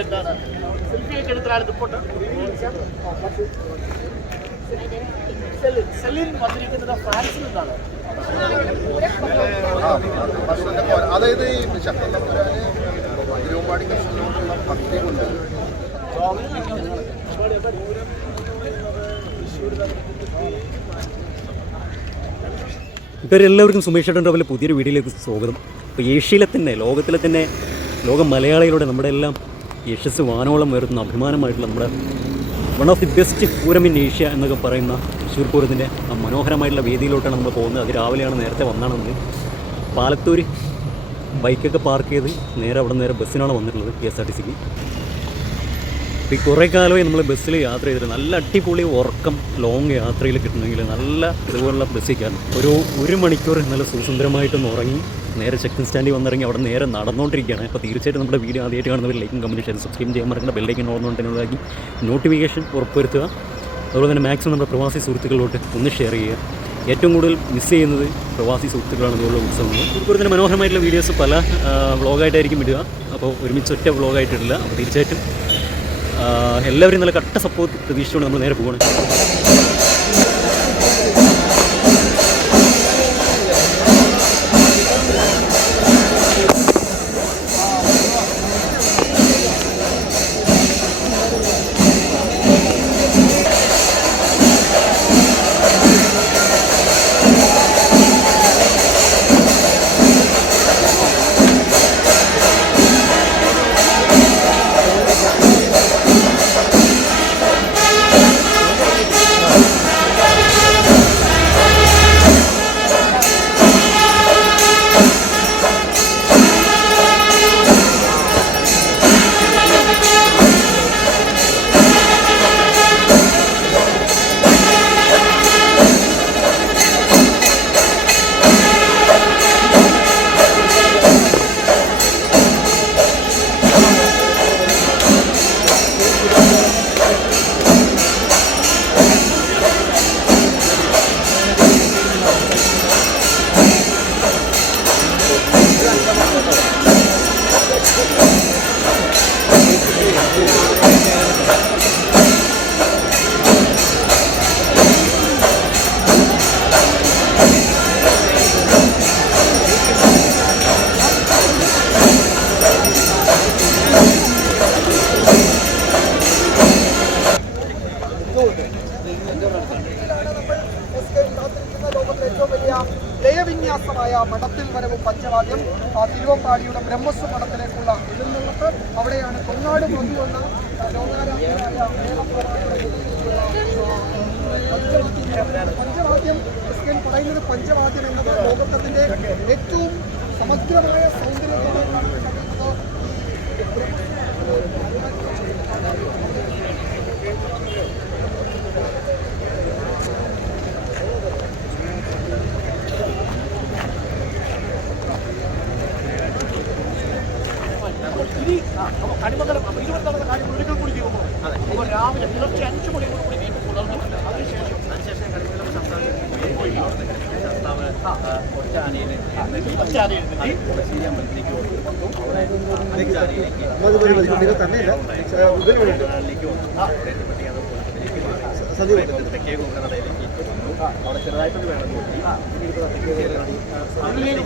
എന്താണ്? വന്നിരിക്കുന്നത് ഫ്രാൻസിൽ നിന്നാണ്. അതായത് ഈ ശക്തമ്പുരാന് തിരുവമ്പാടി കൃഷ്ണനോടുള്ള ഭക്തി കൊണ്ട് ഇവരെല്ലാവർക്കും സുമേഷ് ഏട്ടൻ ട്രാവലിലെ പുതിയൊരു വീഡിയോയിലേക്ക് സ്വാഗതം. ഇപ്പോൾ ഏഷ്യയിലെ തന്നെ ലോകത്തിലെ തന്നെ ലോക മലയാളികളുടെ നമ്മുടെ എല്ലാം യശസ് വാനോളം ഉയർത്തുന്ന അഭിമാനമായിട്ടുള്ള നമ്മുടെ one of the best Pooram in Asia എന്നൊക്കെ പറയുന്ന തൃശ്ശൂർ പൂരത്തിന്റെ ആ മനോഹരമായിട്ടുള്ള വേദിയിലോട്ടാണ് നമ്മൾ പോകുന്നത്. അത് രാവിലെയാണ് നേരത്തെ വന്നാണ് പാലത്തൂർ ബൈക്കൊക്കെ പാർക്ക് ചെയ്ത് നേരെ അവിടെ നേരെ ബസ്സിനാണ് വന്നിട്ടുള്ളത് കെ എസ് ആർ ടി സിക്ക് ഇപ്പോൾ ഈ കുറേ കാലമായി നമ്മൾ ബസ്സിൽ യാത്ര ചെയ്തിട്ട് നല്ല അടിപൊളി ഉറക്കം ലോങ് യാത്രയിൽ കിട്ടണമെങ്കിൽ നല്ല ഇതുപോലുള്ള ബസ്സിൽ കയറണം. ഒരു ഒരു മണിക്കൂർ നല്ല സുസുന്ദരമായിട്ടൊന്ന് ഉറങ്ങി നേരെ ചെക്കിൻ സ്റ്റാൻഡിൽ വന്നിറങ്ങി അവിടെ നേരെ നടന്നുകൊണ്ടിരിക്കുകയാണ്. അപ്പോൾ തീർച്ചയായിട്ടും നമ്മുടെ വീഡിയോ ആദ്യമായിട്ട് കാണുന്നവർ ലൈക്കും കമന്റ് ഷെയർ സബ്സ്ക്രൈബ് ചെയ്യാൻ മറക്കേണ്ട. ബെല്ലൈക്കൻ ഓർന്നുകൊണ്ടിരുന്നതാക്കി നോട്ടിഫിക്കേഷൻ ഉറപ്പുവരുത്തുക. അതുപോലെ തന്നെ മാക്സിമം നമ്മുടെ പ്രവാസി സുഹൃത്തുക്കളോട്ട് ഒന്ന് ഷെയർ ചെയ്യുക. ഏറ്റവും കൂടുതൽ മിസ് ചെയ്യുന്നത് പ്രവാസി സുഹൃത്തുക്കളാണ് ഇതുള്ള ഉത്സവങ്ങൾ. അതുപോലെ തന്നെ മനോഹരമായിട്ടുള്ള വീഡിയോസ് പല വ്ളോഗായിട്ടായിരിക്കും ഇടുക. അപ്പോൾ ഒരുമിച്ച് ഒറ്റ വ്ളോഗായിട്ടില്ല അപ്പോൾ തീർച്ചയായിട്ടും എല്ലാവരും നല്ല കട്ട സപ്പോർട്ട് പ്രതീക്ഷിച്ചുകൊണ്ട് നമ്മൾ നേരെ പോകണം പഞ്ചവാദ്യം ക്രിസ്ത്യൻ പറയുന്നത് പഞ്ചവാദ്യം എന്നത് ലോകത്തിന്റെ ഏറ്റവും സമഗ്രമായ സൗന്ദര്യത്തോടെ ഇനി കണിമംഗലം അപ്പോൾ ഇരുപത്താമത്തെ കാര്യം ഒരിക്കൽ കൂടി ചെയ്യുമ്പോൾ അപ്പോൾ രാവിലെ പുലർച്ചെ അഞ്ച് മണിയോട് കൂടി ദീപം പുലർന്നു അതിനുശേഷം അതിനുശേഷം എത്തിയപ്പോഴത്തേക്ക് അത് പുലർച്ചയിലേക്ക് തെക്കേ ഗോപുര നടയിലേക്ക് വന്നു അവിടെ ചെറുതായിട്ടൊരു വേണം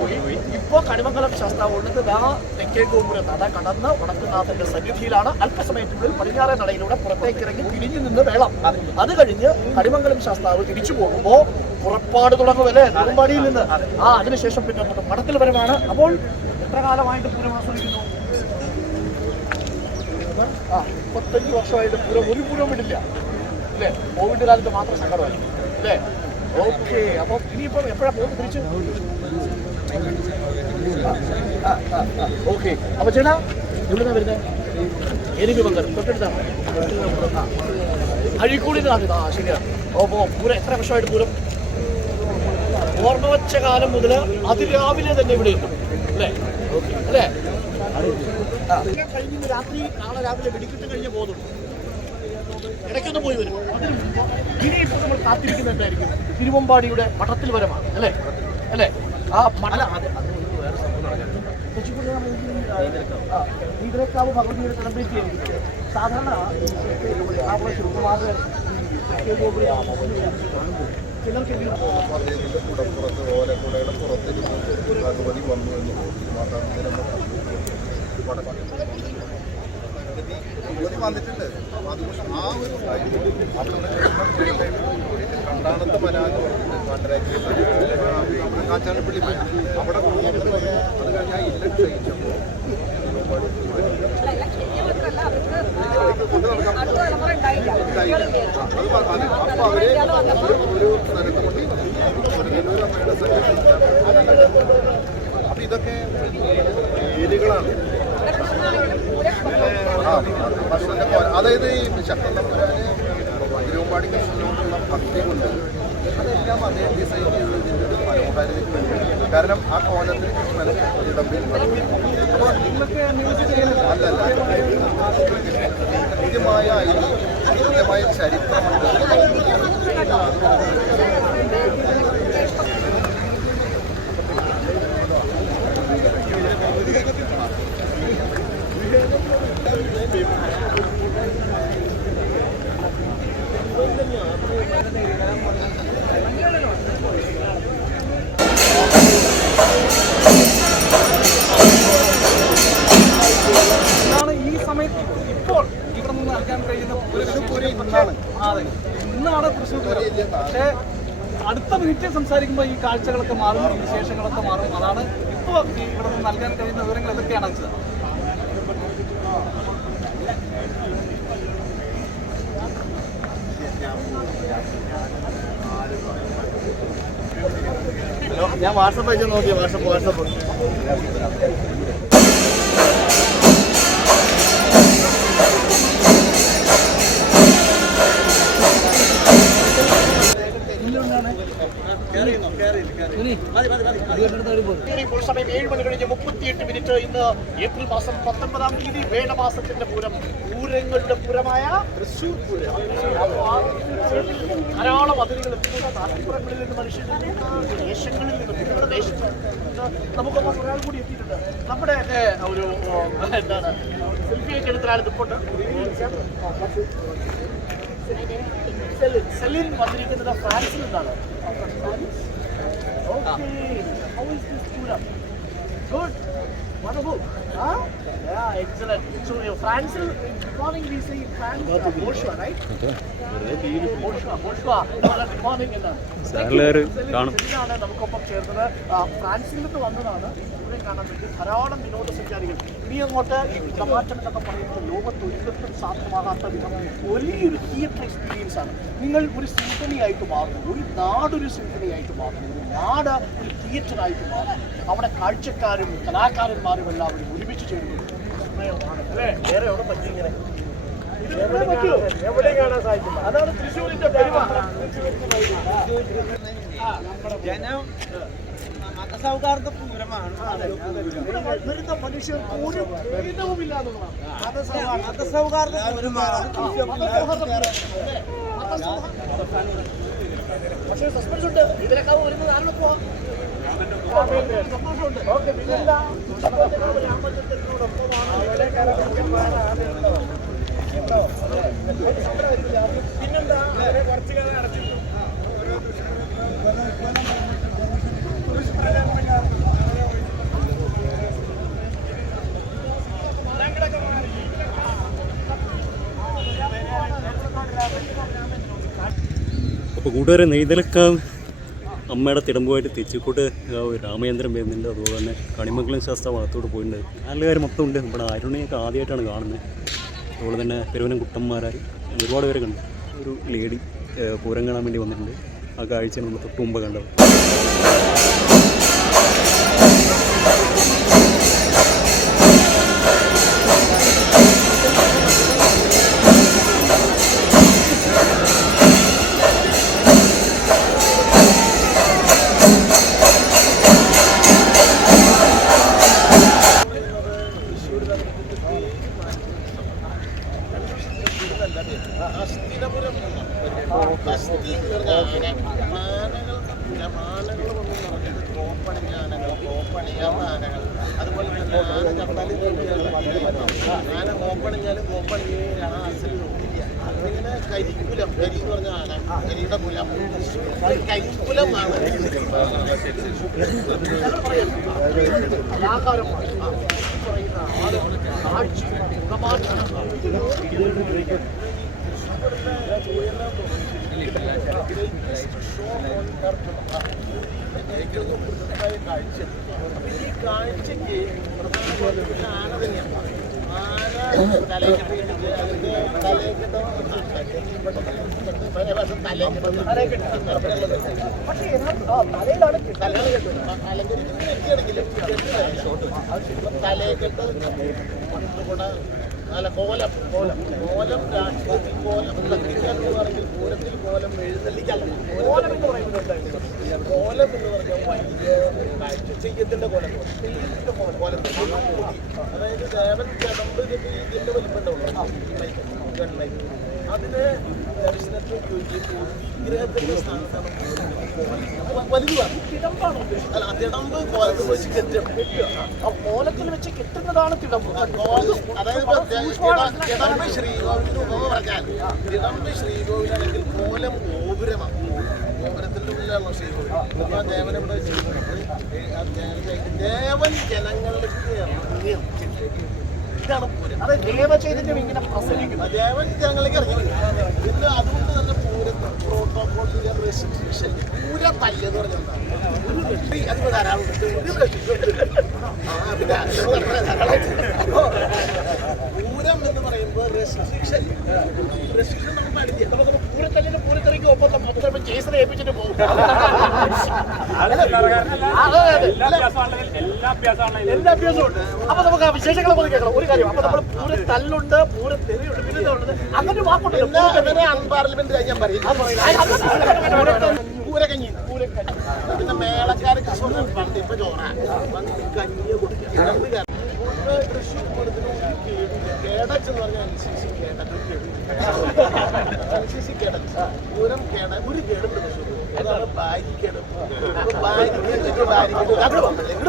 പോയി ഇപ്പോൾ കണിമംഗലം ശാസ്താവ് ഉള്ളത് ദാ തെക്കേ ഗോപുര നട കടന്ന് വടക്കുനാഥന്റെ സന്നിധിയിലാണ് അല്പസമയത്തിനുള്ളിൽ പടിഞ്ഞാറേ നടയിലൂടെ പുറത്തേക്ക് ഇറങ്ങി തിരിഞ്ഞു നിന്ന് വേളം. അത് കഴിഞ്ഞ് കടിമംഗലം ശാസ്താവ് തിരിച്ചു പോകുമ്പോൾ പുറപ്പാട് തുടങ്ങുമല്ലേ നെടുമ്പാടിയിൽ നിന്ന്. ആ അതിനുശേഷം പിന്നെ മഠത്തിൽ വരവാണ്. അപ്പോൾ എത്ര കാലമായിട്ട് പൂരം ആസ്വദിക്കുന്നു? ആ മുപ്പത്തഞ്ച് വർഷമായിട്ട് പൂരം ഒരു പൂരം ഇടില്ല. അല്ലേ? കോവിഡ് കാലത്ത് മാത്രം സങ്കടമായി അല്ലേ ഓക്കെ. അപ്പം ഇനിയിപ്പം എപ്പോഴാണ് പോകുന്നത് തിരിച്ചു? ഓക്കെ. അപ്പൊ ചേട്ടാ എവിടുന്നാ വരുന്നത് എനിക്ക് ബങ്കർ തൊട്ടടുത്താണ് അഴീക്കോടി നാട്ടിൽ ആ ശരിയാണ് പോ പൂരം എത്ര വർഷമായിട്ട് പൂരം? ഓർമ്മ വെച്ച കാലം മുതൽ അതിരാവിലെ തന്നെ ഇവിടെ ഉണ്ട്. അല്ലേ? അല്ലേ? കഴിഞ്ഞ രാത്രി നാളെ രാവിലെ വെടിക്കെട്ട് കഴിഞ്ഞ് പോകുന്നു ഇടയ്ക്കൊന്ന് പോയി വരും. അതിന് മുമ്പ് ഇനിയിപ്പോൾ നമ്മൾ കാത്തിരിക്കുന്ന എന്തായിരിക്കും? തിരുവമ്പാടിയുടെ മഠത്തിൽ വരമാണ് അല്ലേ? അല്ലേ? ആ ആ, നീതിരക്കാവ് ഭഗവതിയുടെ ചെയ്യുന്നത് സാധാരണ ചിലർക്കെങ്കിലും ഓലക്കുടയുടെ പുറത്തിരുന്ന് ഭഗവതി വന്നു എന്ന് മാതാവിന്റെ ഭഗവതി വന്നിട്ടുണ്ട്. അത് ആ ഒരു കണ്ടാണത്തെ പരാതി കാച്ചാനപ്പള്ളി പോയി. അവിടെ കൊണ്ടുവന്നത് അത് കഴിഞ്ഞാൽ ഇല്ല ക്ഷയിച്ചപ്പോൾ കൊണ്ട് നടക്കാൻ അത് പ- അത് അപ്പൊ അവർ ഒരു സ്ഥലത്ത് കൊണ്ട് ഒരു അമ്മയുടെ സ്ഥലത്ത് അപ്പൊ ഇതൊക്കെ പോരാ അതായത് ഈ ശക്തൻ തമ്പുരാന് തിരുവമ്പാടി കൃഷ്ണനോടുള്ള ഭക്തി കൊണ്ട് അതെല്ലാം അദ്ദേഹം ഡിസൈൻ ചെയ്തതിന്റെ മനോഹാരിതയ്ക്ക് കാരണം ആ കോലത്തിൽ കൃഷ്ണൻ ഇടമ്പിൽ അപ്പോൾ അല്ലല്ല. കൃത്യമായ ഐതിഹ്യം കൃത്യമായ ചരിത്രമുണ്ട്. പക്ഷേ അടുത്ത മിനിറ്റ് സംസാരിക്കുമ്പോൾ ഈ കാഴ്ചകളൊക്കെ മാറും ഈ വിശേഷങ്ങളൊക്കെ മാറും അതാണ് ഇപ്പോൾ ഇവിടെ നിന്ന് നൽകാൻ കഴിയുന്ന വിവരങ്ങൾ എന്തൊക്കെയാണ് അച്ഛൻ ഹലോ ഞാൻ വാട്സപ്പ് അയച്ചു നോക്കി വാട്സപ്പ് വാട്സപ്പ്. ഇപ്പോൾ സമയം ഏഴ് മണി കഴിഞ്ഞ് മുപ്പത്തിയെട്ട് മിനിറ്റ് ഇന്ന് ഏപ്രിൽ മാസം പത്തൊമ്പതാം തീയതി വേടമാസത്തിന്റെ പൂരം പൂരങ്ങളുടെ പൂരമായ തൃശ്ശൂർ ധാരാളം അതിരുകൾ എത്തുന്ന നിന്ന് മനുഷ്യരിൽ ദേശങ്ങളിൽ നിന്ന് വിവിധ ദേശത്ത് നമുക്ക് ഒരാൾ കൂടി എത്തിയിട്ടുണ്ട്. നമ്മുടെ ഒരു എന്താണ് സെൽഫിയൊക്കെ എടുത്തൊരാൾ നിൽപ്പുണ്ട് സെലിൻ സെലിൻ വന്നിരിക്കുന്നത് ഫ്രാൻസിൽ നിന്നാണ്. Okay. How is this Pura? Good. Wonderful. Huh? Yeah, excellent. So, your France, morning, we say in France, bonjour, right? ഫ്രാൻസിൽ നിന്ന് വന്നതാണ് ഇവിടെ കാണാൻ വേണ്ടി ധാരാളം വിനോദസഞ്ചാരികൾ ഇനി അങ്ങോട്ട് ഈ എന്നൊക്കെ പറയുന്നത് ലോകത്ത് സാധ്യമാകാത്ത വിധം വലിയൊരു തിയേറ്റർ എക്സ്പീരിയൻസ് ആണ് നിങ്ങൾ ഒരു സിംഫണി ആയിട്ട് മാറുന്നു ഒരു നാടൊരു സിംഫണി ആയിട്ട് മാറുന്നു നാട് ഒരു തിയേറ്റർ ആയിട്ട് മാറുന്നു അവിടെ കാഴ്ചക്കാരും കലാകാരന്മാരും എല്ലാവരും ഒരുമിച്ച് ചേരുന്നു വേറെ എവിടെ പറ്റി ഇങ്ങനെ? അതാണ് തൃശ്ശൂരിന്റെ ജനം മതസൗഹാർദ്ദ പൂരമാണ്. ഇവിടെ വരുന്ന മനുഷ്യർക്ക് ഒരു ഭേദവുമില്ല എന്നുള്ളതാണ് മതസൗഹാർദ്ദ പൂരമാണ്. പക്ഷേ സസ്പെൻസ് ഉണ്ട്. ഇതിനൊക്കെ വരുന്നത് ആരുടെ പോവാം? ഓക്കെ പിന്നെന്താ? പിന്നെന്താ? കുറച്ച് കാലം അടച്ചിട്ടു അപ്പോൾ കൂട്ടുകാരെ നെയ്തലക്കാവ് അമ്മയുടെ തിടമ്പുമായിട്ട് തെച്ചിക്കോട്ട് രാമചന്ദ്രൻ വരുന്നുണ്ട്. അതുപോലെ തന്നെ കണിമംഗലം ശാസ്ത്ര ഭാഗത്തോട്ട് പോയിട്ടുണ്ട്. നാലുകാർ മൊത്തം ഉണ്ട്. നമ്മുടെ അരുണിയൊക്കെ ആദ്യമായിട്ടാണ് കാണുന്നത്. അതുപോലെ തന്നെ പെരുവനം കുട്ടന്മാരായി ഒരുപാട് പേരെ കണ്ടു ഒരു ലേഡി പൂരം കാണാൻ വേണ്ടി വന്നിട്ടുണ്ട്. ആ കാഴ്ചയാണ് നമ്മൾ തൊട്ട് മുമ്പ് കണ്ടത്. ആന കണ്ടാലും ആന. ഓപ്പണിഞ്ഞാലും അസൽ നോക്കില്ല അതിങ്ങനെ കരിക്കുലം കരി എന്ന് പറഞ്ഞ ആന കരിയുടെ കുലം കരിക്കുലം ആണ് കലാകാരന്മാർ ആ, ഈ പറയുന്ന ആളുകൾ കാഴ്ച അപ്പൊ ഈ കാഴ്ചക്ക് പ്രധാനപ്പെട്ട ആന തന്നെയാണ് ആന തലക്കെട്ട് അതിന്റെ തലക്കെട്ടോ തലക്കെട്ട് പക്ഷേ തലയിലാണ് കിട്ടുന്നത്. കല്യാണം കെട്ടും അലങ്കരിക്കുന്ന വ്യക്തിയാണെങ്കിലും തലയെക്കെട്ട് കൂടെ അല്ല കോലം കോലം കോലം രാഷ്ട്രീയത്തിൽ കോലം കത്തിക്കാൻ എന്ന് പറഞ്ഞാൽ പൂരത്തിൽ കോലം എഴുന്നള്ളിക്കല്ല. കോലം എന്ന് പറയുന്നത്? കോലം എന്ന് പറഞ്ഞാൽ വലിയ കാഴ്ച ചെയ്യത്തിന്റെ കോലം കോലം അതായത് ദേവൻ കിടമ്പ് ഇതിന്റെ വലിപ്പുണ്ടാവുള്ളൂ ഗൺമൈക്ക് അതിന് ദർശനത്തിൽ വിഗ്രഹത്തിന്റെ സ്ഥാനത്താണ് ആ കോലത്തിൽ വെച്ച് കിട്ടുന്നതാണ് തിടമ്പ് അതായത് തിടമ്പ് ശ്രീകോവിലിന് ഉപമ പറഞ്ഞാൽ തിടമ്പ് ശ്രീകോവിലാണെങ്കിൽ കോലം ഗോപുരമാണ് ഗോപുരത്തിന്റെ ഉള്ളിലാണ് ശ്രീകോവിൽ ആ ദേവൻ ഇവിടെ ദേവൻ- ജനങ്ങളിലേക്ക് ഇതാണ് പൂരം അത് ദേവചൈതന്യം ഇങ്ങനെ പ്രസംഗിക്കുന്നു ദേവൻ ജനങ്ങളിലേക്ക് ഇറങ്ങി. പിന്നെ അതുകൊണ്ട് തന്നെ പൂരം പ്രോട്ടോകോൾ പൂര ഒരു അതിപ്പോ ധാരാളം. ഒരു പിന്നെ. അപ്പോ പൂരം എന്ന് പറയുമ്പോൾ റെസ്ട്രിക്ഷൻ റെസ്ട്രിക്ഷൻ നമ്മൾ പാടില്ല നമുക്ക് പൂരത്തല്ലിന് പൂരത്തെറിക്ക് ഒപ്പം മൊത്തം കേസിനെ ഏൽപ്പിച്ചിട്ട് പോകും. എല്ലാ അഭ്യാസവും ഉണ്ട് അപ്പൊ നമുക്ക് ആ വിശേഷങ്ങളെ പോലെ കേൾക്കണം ഒരു കാര്യം അപ്പൊ നമ്മൾ പൂര തല്ലുണ്ട് പൂരക്കഞ്ഞി പിന്നെ മേളക്കാർക്ക് സ്വന്തം പണ്ട് ഇപ്പൊ ചോറ. കഞ്ഞിയെ കൊടുക്കുക. തൃശ്ശൂർ പൂരത്തിന് ഒരു കേടില്ല. കേടച്ചെന്ന് പറഞ്ഞാൽ NCC കേടറ്റ് കേട്. NCC കേടറ്റ്. പൂരം കേട ഒരു കേടുണ്ട് തൃശ്ശൂർ അതാണ് അപ്പൊ എവിടേക്കും അതെ, അതിപ്പോ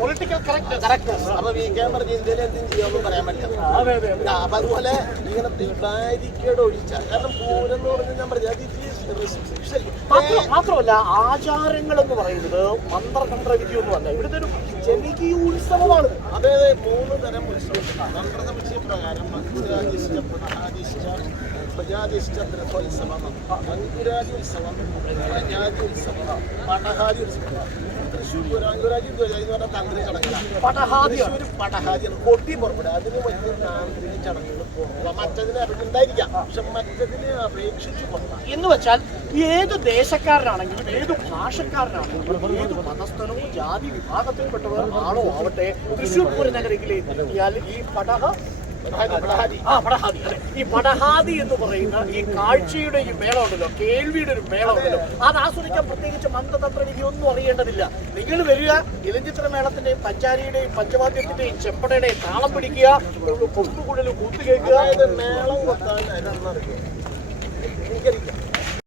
പൊളിറ്റിക്കൽ കറക്റ്റ് കറക്റ്റ് അപ്പൊ വി കെ പറഞ്ഞ ഇന്ത്യയിൽ എന്തും ചെയ്യാമെന്നും പറയാൻ പറ്റില്ല അപ്പൊ അതുപോലെ ഇങ്ങനെ ഒഴിച്ച കാരണം പൂരം എന്ന് പറഞ്ഞാൽ ഞാൻ പറഞ്ഞത് അത് മാത്രമല്ല ആചാരങ്ങൾ എന്ന് പറയുന്നത് മന്ത്രതന്ത്ര വിധിയൊന്നുമല്ല ഇവിടുത്തെ ഒരു ജനകീയ ഉത്സവമാണ് അതായത് മൂന്ന് തരം ഉത്സവം തന്ത്രസമിച്ച പ്രകാരം ദ്രഥോത്സവം ഉത്സവം. എന്ന് പറഞ്ഞാൽ തന്ത്രി തൃശ്ശൂർ പടഹാദിയാണ് കൊട്ടി പുറപ്പെടുക അതിന് വലിയ താന്ത്രിക ചടങ്ങുകൾ പോകുക മറ്റതിന് ഉണ്ടായിരിക്കാം പക്ഷെ മറ്റതിനെ അപേക്ഷിച്ച് കുറവാണ് എന്ന് വെച്ചാൽ ഏത് ദേശക്കാരനാണെങ്കിലും ഏത് ഭാഷക്കാരനാണെങ്കിലും ഏത് മതസ്ഥനോ ജാതി വിഭാഗത്തിൽപ്പെട്ടവർ ആണോ ആവട്ടെ തൃശ്ശൂർ പൂര എത്തിയാൽ ഈ പടഹ ആ പടഹാദി അതെ ഈ പടഹാദി എന്ന് പറയുന്ന ഈ കാഴ്ചയുടെ ഈ മേളം ഉണ്ടല്ലോ കേൾവിയുടെ ഒരു മേളം ഉണ്ടല്ലോ അത് ആസ്വദിക്കാൻ പ്രത്യേകിച്ച് മന്ത്രതന്ത്ര വിധിയൊന്നും അറിയേണ്ടതില്ല. നിങ്ങൾ വരിക ഇലഞ്ചിത്ര മേളത്തിന്റെയും പഞ്ചാരിയുടെയും പഞ്ചവാദ്യത്തിന്റെയും ചെപ്പടയുടെയും താളം പിടിക്കുക കൊമ്പുകൂടൽ കൂത്തുകേൾക്കുക മേളം കൊത്താൻ